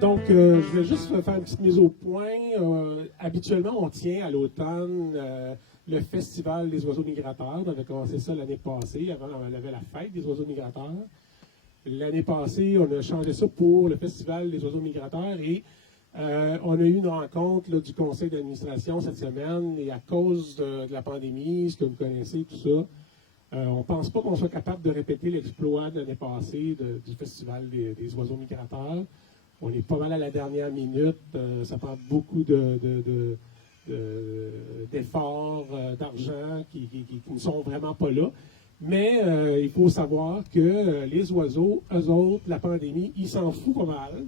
Donc, je vais juste faire une petite mise au point. Habituellement, on tient à l'automne le Festival des oiseaux migrateurs. On avait commencé ça l'année passée. Avant, on avait la fête des oiseaux migrateurs. L'année passée, on a changé ça pour le Festival des oiseaux migrateurs et on a eu une rencontre là, du conseil d'administration cette semaine et à cause de la pandémie, ce que vous connaissez, tout ça, on ne pense pas qu'on soit capable de répéter l'exploit de l'année passée du Festival des oiseaux migrateurs. On est pas mal à la dernière minute. Ça prend beaucoup d'efforts, d'argent qui ne sont vraiment pas là. Mais il faut savoir que les oiseaux, eux autres, la pandémie, ils s'en foutent pas mal.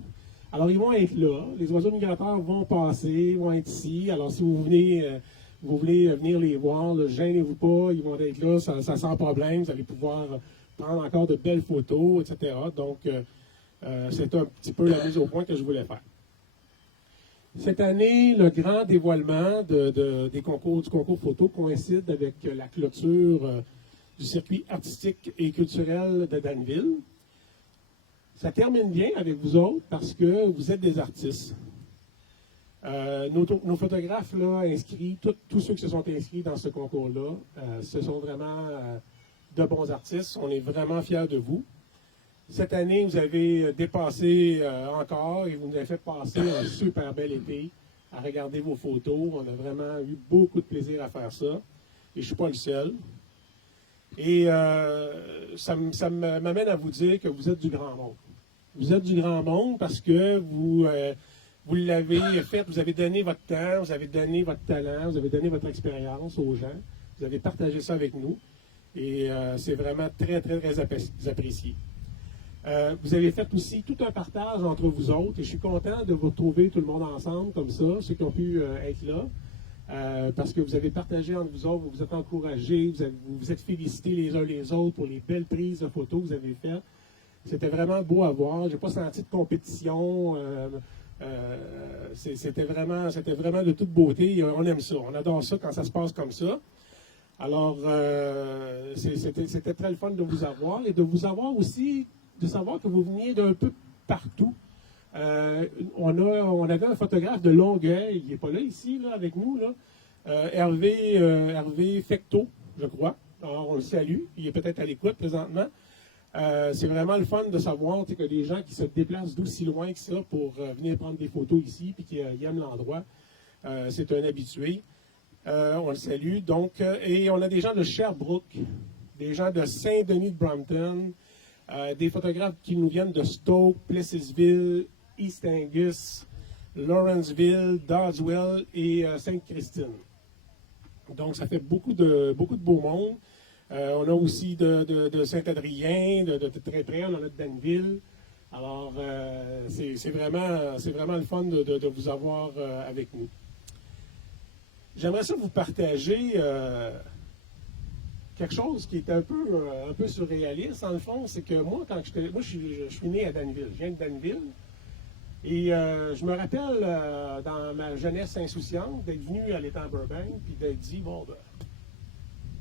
Alors, ils vont être là. Les oiseaux migrateurs vont passer, vont être ici. Alors, si vous voulez venir les voir, ne gênez-vous pas. Ils vont être là, ça sans problème. Vous allez pouvoir prendre encore de belles photos, etc. Donc, c'est un petit peu la mise au point que je voulais faire. Cette année, le grand dévoilement du concours photo coïncide avec la clôture du circuit artistique et culturel de Danville. Ça termine bien avec vous autres parce que vous êtes des artistes. Nos photographes là, inscrits, tous ceux qui se sont inscrits dans ce concours-là, ce sont vraiment de bons artistes. On est vraiment fiers de vous. Cette année, vous avez dépassé encore et vous nous avez fait passer un super bel été à regarder vos photos. On a vraiment eu beaucoup de plaisir à faire ça. Et je ne suis pas le seul. Et ça m'amène à vous dire que vous êtes du grand monde. Vous êtes du grand monde parce que vous l'avez fait, vous avez donné votre temps, vous avez donné votre talent, vous avez donné votre expérience aux gens. Vous avez partagé ça avec nous. Et c'est vraiment très, très, très apprécié. Vous avez fait aussi tout un partage entre vous autres et je suis content de vous retrouver tout le monde ensemble comme ça, ceux qui ont pu être là, parce que vous avez partagé entre vous autres, vous vous êtes encouragés, vous vous êtes félicités les uns les autres pour les belles prises de photos que vous avez faites. C'était vraiment beau à voir, je n'ai pas senti de compétition, c'était vraiment de toute beauté, on aime ça, on adore ça quand ça se passe comme ça. Alors, c'était très le fun de vous avoir et de vous avoir aussi de savoir que vous veniez d'un peu partout. On avait un photographe de Longueuil, il n'est pas là ici, là, avec nous, là. Hervé Fecteau, je crois. Alors, on le salue, il est peut-être à l'écoute présentement. C'est vraiment le fun de savoir que des gens qui se déplacent d'aussi loin que ça pour venir prendre des photos ici, puis qui aiment l'endroit, c'est un habitué. On le salue. Donc, et on a des gens de Sherbrooke, des gens de Saint-Denis de Brampton, des photographes qui nous viennent de Stoke, Plessisville, East Angus, Lawrenceville, Doswell et Sainte-Christine. Donc, ça fait beaucoup de beau monde. On a aussi de Saint-Adrien, de très près, on en a de Danville. Alors, c'est vraiment le fun de vous avoir avec nous. J'aimerais ça vous partager quelque chose qui est un peu surréaliste, en le fond, c'est que moi, je suis né à Danville, je viens de Danville, et je me rappelle, dans ma jeunesse insouciante, d'être venu à l'étang Burbank, puis d'être dit, bon, ben,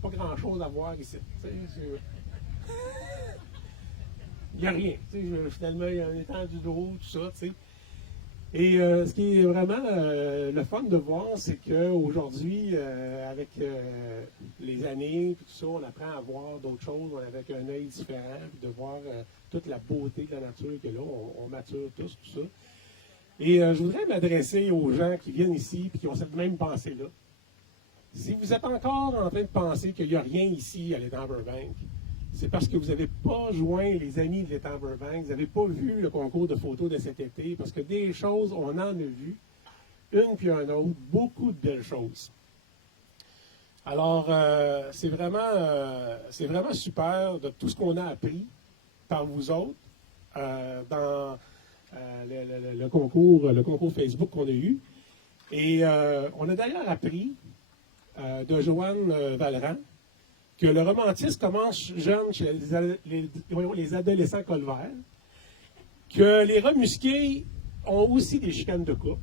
pas grand-chose à voir ici. Il n'y a rien. Finalement, il y a un étendue d'eau, tout ça, tu sais. Et ce qui est vraiment le fun de voir, c'est qu'aujourd'hui, avec les années, et tout ça, on apprend à voir d'autres choses avec un œil différent, puis de voir toute la beauté de la nature qu'il y a là. On mature tous, tout ça. Et je voudrais m'adresser aux gens qui viennent ici et qui ont cette même pensée-là. Si vous êtes encore en train de penser qu'il n'y a rien ici à l'étang Burbank, c'est parce que vous n'avez pas joint les amis de l'Étang Burbank, vous n'avez pas vu le concours de photos de cet été, parce que des choses, on en a vu, une puis un autre, beaucoup de belles choses. Alors, c'est vraiment super de tout ce qu'on a appris par vous autres dans le concours Facebook qu'on a eu. Et on a d'ailleurs appris de Joanne Vallerand que le romantisme commence jeune chez les adolescents colverts, que les remusqués ont aussi des chicanes de couple.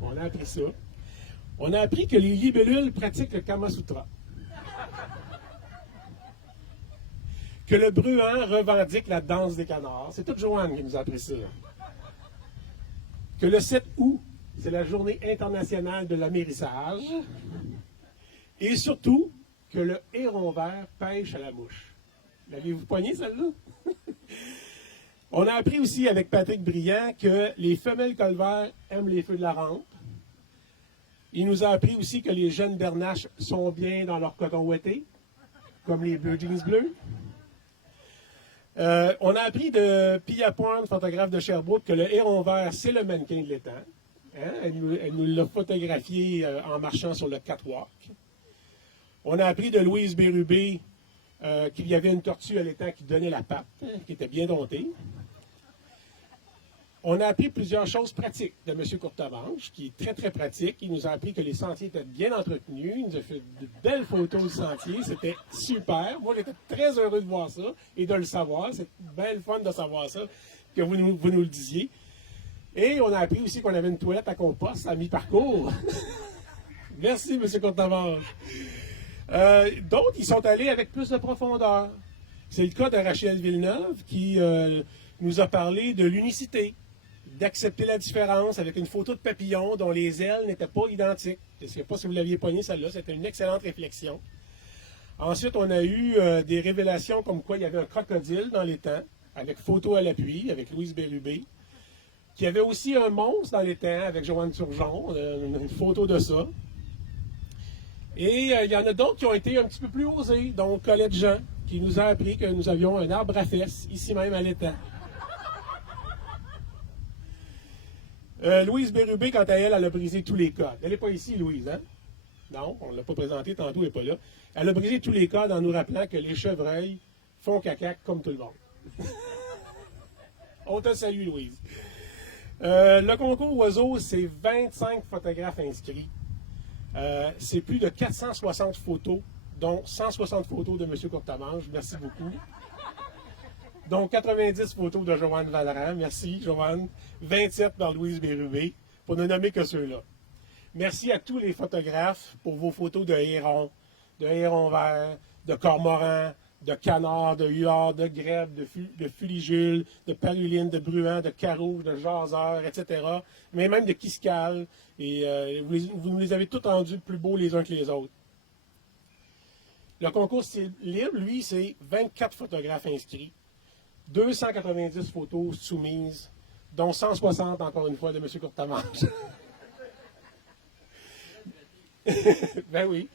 On a appris ça. On a appris que les libellules pratiquent le Kama Sutra. Que le bruant revendique la danse des canards. C'est toute Joanne qui nous a appris ça. Que le 7 août, c'est la journée internationale de l'amérissage. Et surtout, que le héron vert pêche à la mouche. L'avez-vous poigné, celle-là? On a appris aussi avec Patrick Briand que les femelles colverts aiment les feux de la rampe. Il nous a appris aussi que les jeunes bernaches sont bien dans leur coton ouetté, comme les blue jeans bleus. On a appris de Pia Point, photographe de Sherbrooke, que le héron vert, c'est le mannequin de l'étang. Hein? Elle nous l'a photographié en marchant sur le catwalk. On a appris de Louise Bérubé qu'il y avait une tortue à l'étang qui donnait la patte, qui était bien domptée. On a appris plusieurs choses pratiques de M. Courtemanche, qui est très, très pratique. Il nous a appris que les sentiers étaient bien entretenus. Il nous a fait de belles photos du sentier. C'était super. Moi, j'étais très heureux de voir ça et de le savoir. C'est belle fun de savoir ça, que vous nous le disiez. Et on a appris aussi qu'on avait une toilette à compost à mi-parcours. Merci, M. Courtemanche. D'autres, ils sont allés avec plus de profondeur. C'est le cas de Rachel Villeneuve qui nous a parlé de l'unicité, d'accepter la différence avec une photo de papillon dont les ailes n'étaient pas identiques. Je ne sais pas si vous l'aviez poigné celle-là, c'était une excellente réflexion. Ensuite, on a eu des révélations comme quoi il y avait un crocodile dans l'étang, avec photo à l'appui, avec Louise Bérubé, qu'il y avait aussi un monstre dans l'étang avec Joanne Turgeon, une photo de ça. Et il y en a d'autres qui ont été un petit peu plus osés, donc Colette Jean, qui nous a appris que nous avions un arbre à fesses, ici même à l'étang. Louise Bérubé, quant à elle, elle a brisé tous les codes. Elle n'est pas ici, Louise, hein? Non, on ne l'a pas présentée tantôt, elle n'est pas là. Elle a brisé tous les codes en nous rappelant que les chevreuils font caca comme tout le monde. On te salue, Louise. Le concours oiseau, c'est 25 photographes inscrits. C'est plus de 460 photos, dont 160 photos de M. Courtemanche. Merci beaucoup. Donc, 90 photos de Joanne Vallerand. Merci, Joanne. 27 par Louise Bérubé, pour ne nommer que ceux-là. Merci à tous les photographes pour vos photos de hérons verts, de cormorans, de canards, de huards, de grèbes, de fulijules, de palulines, de bruants, de carouges, de jaseurs, etc. Mais même de quiscales. Et vous nous les avez tous rendus plus beaux les uns que les autres. Le concours style libre, lui, c'est 24 photographes inscrits, 290 photos soumises, dont 160, encore une fois, de M. Courtemanche. Ben oui.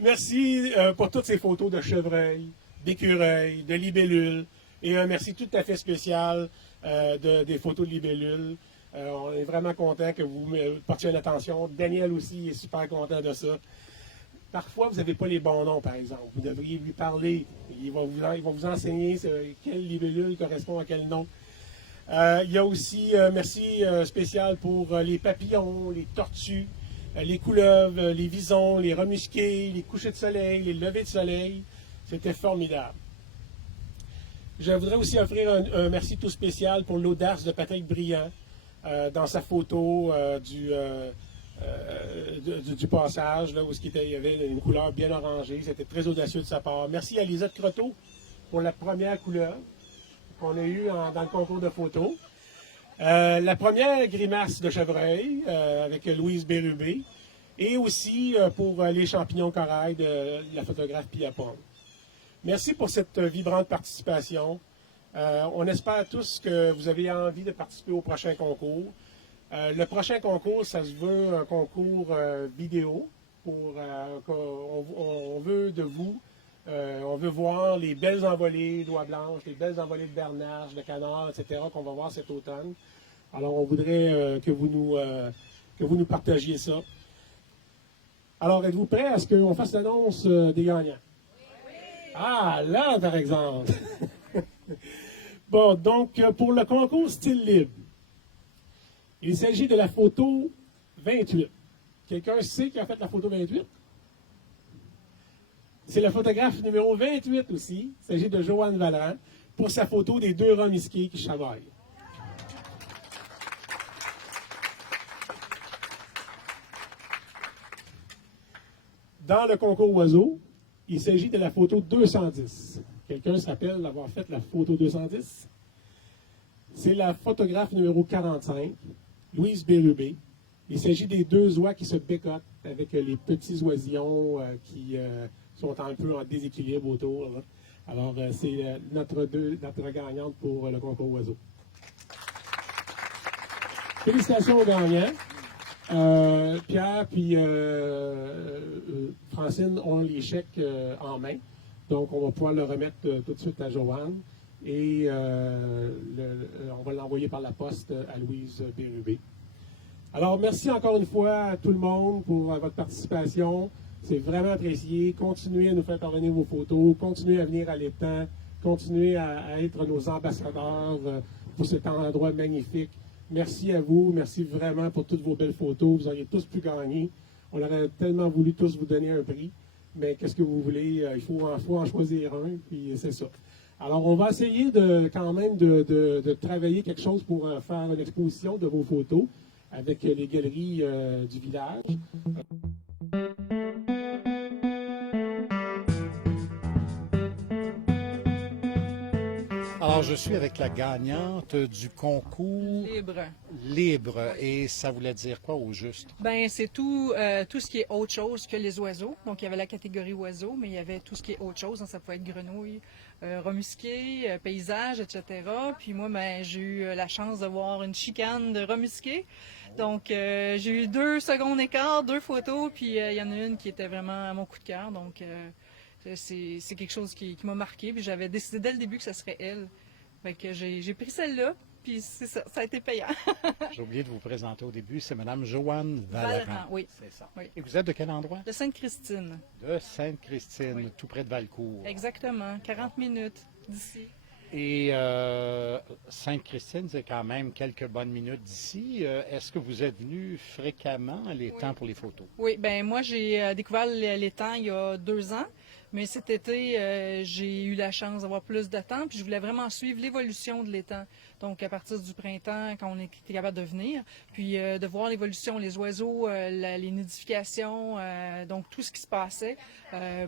Merci pour toutes ces photos de chevreuils, d'écureuils, de libellules. Et un merci tout à fait spécial des photos de libellules. On est vraiment content que vous portiez l'attention. Daniel aussi est super content de ça. Parfois, vous n'avez pas les bons noms, par exemple. Vous devriez lui parler. Il va vous enseigner quelle libellule correspond à quel nom. Il y a aussi merci spécial pour les papillons, les tortues, les couleuvres, les visons, les remusqués, les couchers de soleil, les levées de soleil. C'était formidable. Je voudrais aussi offrir un merci tout spécial pour l'audace de Patrick Briand dans sa photo du passage, là, où il y avait une couleur bien orangée. C'était très audacieux de sa part. Merci à Lisette Croteau pour la première couleur qu'on a eue dans le concours de photos. La première grimace de chevreuil avec Louise Bérubé. Et aussi pour les champignons corail de la photographe Pia Pong. Merci pour cette vibrante participation. On espère tous que vous avez envie de participer au prochain concours. Le prochain concours, ça se veut un concours vidéo. On veut de vous On veut voir les belles envolées d'oies blanches, les belles envolées de bernaches, de canards, etc., qu'on va voir cet automne. Alors, on voudrait que vous nous partagiez ça. Alors, êtes-vous prêts à ce qu'on fasse l'annonce des gagnants? Ah, là, par exemple! Bon, donc, pour le concours Style Libre, il s'agit de la photo 28. Quelqu'un sait qui a fait la photo 28? C'est le photographe numéro 28 aussi. Il s'agit de Joanne Valran pour sa photo des deux rats musqués qui chamaillent. Dans le concours oiseau, il s'agit de la photo 210. Quelqu'un se rappelle d'avoir fait la photo 210? C'est la photographe numéro 45, Louise Bérubé. Il s'agit des deux oies qui se bécotent avec les petits oisillons qui sont un peu en déséquilibre autour. Là. Alors, c'est notre gagnante pour le concours oiseau. Félicitations aux gagnants. Pierre puis Francine ont les chèques en main. Donc, on va pouvoir le remettre tout de suite à Joanne. Et on va l'envoyer par la poste à Louise Bérubé. Alors, merci encore une fois à tout le monde pour votre participation. C'est vraiment apprécié. Continuez à nous faire parvenir vos photos. Continuez à venir à l'étang. Continuez à être nos ambassadeurs pour cet endroit magnifique. Merci à vous. Merci vraiment pour toutes vos belles photos. Vous auriez tous pu gagner. On aurait tellement voulu tous vous donner un prix. Mais qu'est-ce que vous voulez? Il faut en choisir un, puis c'est ça. Alors, on va essayer quand même de travailler quelque chose pour faire une exposition de vos photos avec les galeries du village. Alors, je suis avec la gagnante du concours libre. Et ça voulait dire quoi au juste? Ben, c'est tout ce qui est autre chose que les oiseaux. Donc, il y avait la catégorie oiseaux, mais il y avait tout ce qui est autre chose. Donc, ça pouvait être grenouilles, rats musqués, paysages, etc. Puis moi, ben, j'ai eu la chance de voir une chicane de rats musqués. Donc, j'ai eu 2 secondes d'écart, 2 photos, puis il y en a une qui était vraiment à mon coup de cœur. Donc, c'est quelque chose qui m'a marqué. Puis j'avais décidé dès le début que ça serait elle. Fait que j'ai pris celle-là, puis c'est ça, ça a été payant. J'ai oublié de vous présenter au début, c'est Mme Joanne Valran. Oui. C'est ça. Oui. Et vous êtes de quel endroit? De Sainte-Christine. De Sainte-Christine, Oui. tout près de Valcourt. Exactement, 40 minutes d'ici. Et Sainte-Christine, c'est quand même quelques bonnes minutes d'ici. Est-ce que vous êtes venu fréquemment à l'étang pour les photos? Oui, ben moi j'ai découvert l'étang il y a 2 ans. Mais cet été, j'ai eu la chance d'avoir plus de temps, puis je voulais vraiment suivre l'évolution de l'étang. Donc, à partir du printemps, quand on était capable de venir, puis de voir l'évolution, les oiseaux, les nidifications, donc tout ce qui se passait,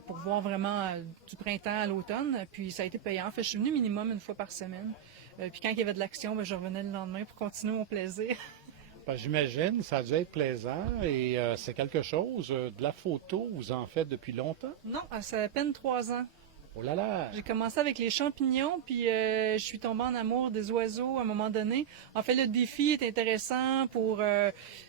pour voir vraiment du printemps à l'automne. Puis ça a été payant. En fait, je suis venue minimum une fois par semaine. Puis quand il y avait de l'action, ben, je revenais le lendemain pour continuer mon plaisir. Ben, j'imagine, ça a dû être plaisant et c'est quelque chose. De la photo, vous en faites depuis longtemps? Non, ça fait à peine 3 ans. Oh là là! J'ai commencé avec les champignons, puis je suis tombée en amour des oiseaux à un moment donné. En fait, le défi est intéressant pour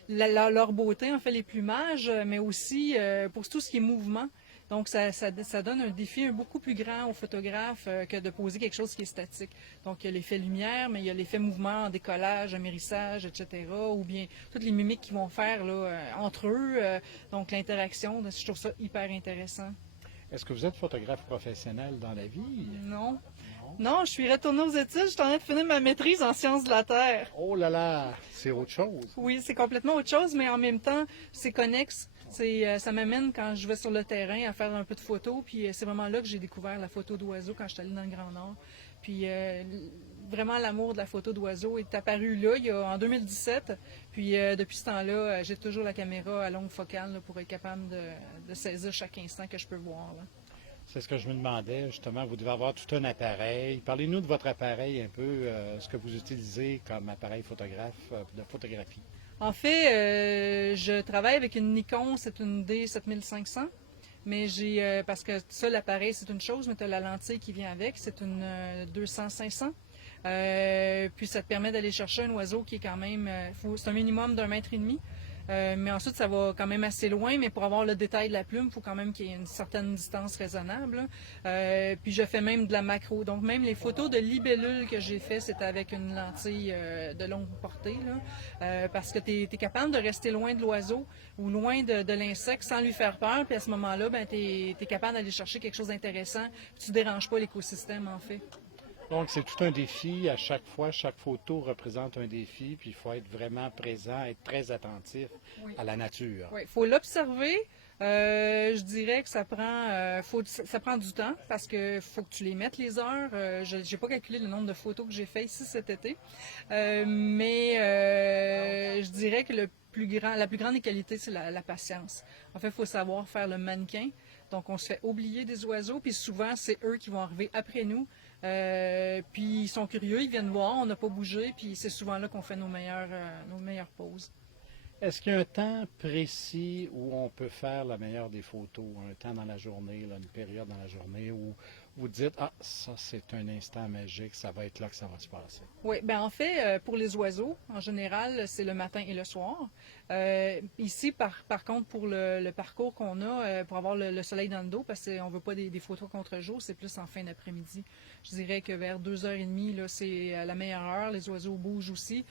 leur beauté, en fait, les plumages, mais aussi pour tout ce qui est mouvement. Donc, ça donne un défi beaucoup plus grand aux photographes que de poser quelque chose qui est statique. Donc, il y a l'effet lumière, mais il y a l'effet mouvement, en décollage, amérissage, etc. Ou bien toutes les mimiques qu'ils vont faire là, entre eux. Donc, l'interaction, je trouve ça hyper intéressant. Est-ce que vous êtes photographe professionnel dans la vie? Non. Non, je suis retournée aux études. Je suis en train de finir ma maîtrise en sciences de la Terre. Oh là là, c'est autre chose. Oui, c'est complètement autre chose, mais en même temps, c'est connexe. Ça m'amène quand je vais sur le terrain à faire un peu de photos. Puis c'est vraiment là que j'ai découvert la photo d'oiseaux quand je suis allée dans le Grand Nord. Puis vraiment, l'amour de la photo d'oiseaux est apparu là, en 2017. Puis depuis ce temps-là, j'ai toujours la caméra à longue focale là, pour être capable de saisir chaque instant que je peux voir. Là. C'est ce que je me demandais, justement. Vous devez avoir tout un appareil. Parlez-nous de votre appareil un peu, ce que vous utilisez comme appareil de photographie. En fait, je travaille avec une Nikon, c'est une D7500. Mais parce que ça, l'appareil, c'est une chose, mais tu as la lentille qui vient avec, c'est une 200-500. Puis ça te permet d'aller chercher un oiseau qui est quand même, c'est un minimum d'1,5 mètre. Mais ensuite, ça va quand même assez loin. Mais pour avoir le détail de la plume, il faut quand même qu'il y ait une certaine distance raisonnable. Puis je fais même de la macro. Donc même les photos de libellules que j'ai fait, c'était avec une lentille de longue portée. Là, parce que tu es capable de rester loin de l'oiseau ou loin de l'insecte sans lui faire peur. Puis à ce moment-là, ben, tu es capable d'aller chercher quelque chose d'intéressant. Tu ne déranges pas l'écosystème, en fait. Donc, c'est tout un défi. À chaque fois, chaque photo représente un défi, puis il faut être vraiment présent, être très attentif à la nature. Oui, il faut l'observer. Je dirais que ça prend du temps parce que faut que tu les mettes les heures. Je n'ai pas calculé le nombre de photos que j'ai fait ici cet été, mais je dirais que la plus grande qualité, c'est la patience. En fait, il faut savoir faire le mannequin. Donc, on se fait oublier des oiseaux, puis souvent, c'est eux qui vont arriver après nous. Puis ils sont curieux, ils viennent voir, on n'a pas bougé, puis c'est souvent là qu'on fait nos meilleures pauses. Est-ce qu'il y a un temps précis où on peut faire la meilleure des photos, un temps dans la journée, là, une période dans la journée où vous dites, ah, ça c'est un instant magique, ça va être là que ça va se passer? Oui, ben en fait, pour les oiseaux, en général, c'est le matin et le soir. Ici, par contre, pour le parcours qu'on a, pour avoir le soleil dans le dos, parce qu'on ne veut pas des photos contre-jour, c'est plus en fin d'après-midi. Je dirais que vers 2h30, là, c'est la meilleure heure. Les oiseaux bougent aussi.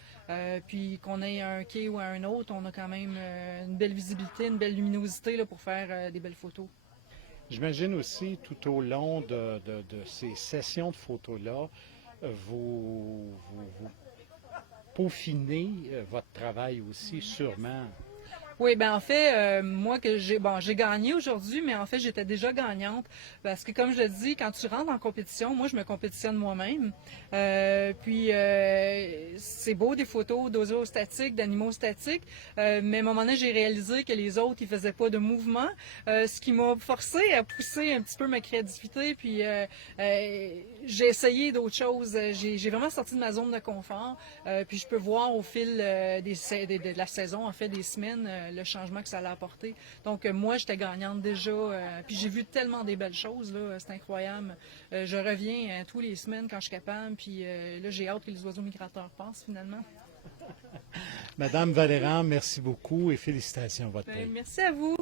Puis qu'on ait un quai ou un autre, on a quand même une belle visibilité, une belle luminosité là, pour faire des belles photos. J'imagine aussi, tout au long de ces sessions de photos-là, vous peaufinez votre travail aussi, sûrement. Oui, ben en fait, moi que j'ai gagné aujourd'hui, mais en fait j'étais déjà gagnante parce que comme je le dis, quand tu rentres en compétition, moi je me compétitionne moi-même. Puis c'est beau des photos d'oiseaux statiques, d'animaux statiques, mais à un moment donné j'ai réalisé que les autres ils faisaient pas de mouvement, ce qui m'a forcé à pousser un petit peu ma créativité. Puis j'ai essayé d'autres choses. J'ai vraiment sorti de ma zone de confort. Puis je peux voir au fil de la saison, en fait, des semaines, le changement que ça a apporté. Donc, moi, j'étais gagnante déjà. Puis j'ai vu tellement des belles choses, là. C'est incroyable. Je reviens tous les semaines quand je suis capable. Puis là, j'ai hâte que les oiseaux migrateurs passent, finalement. Madame Valérand, merci beaucoup et félicitations à votre prix. Merci à vous.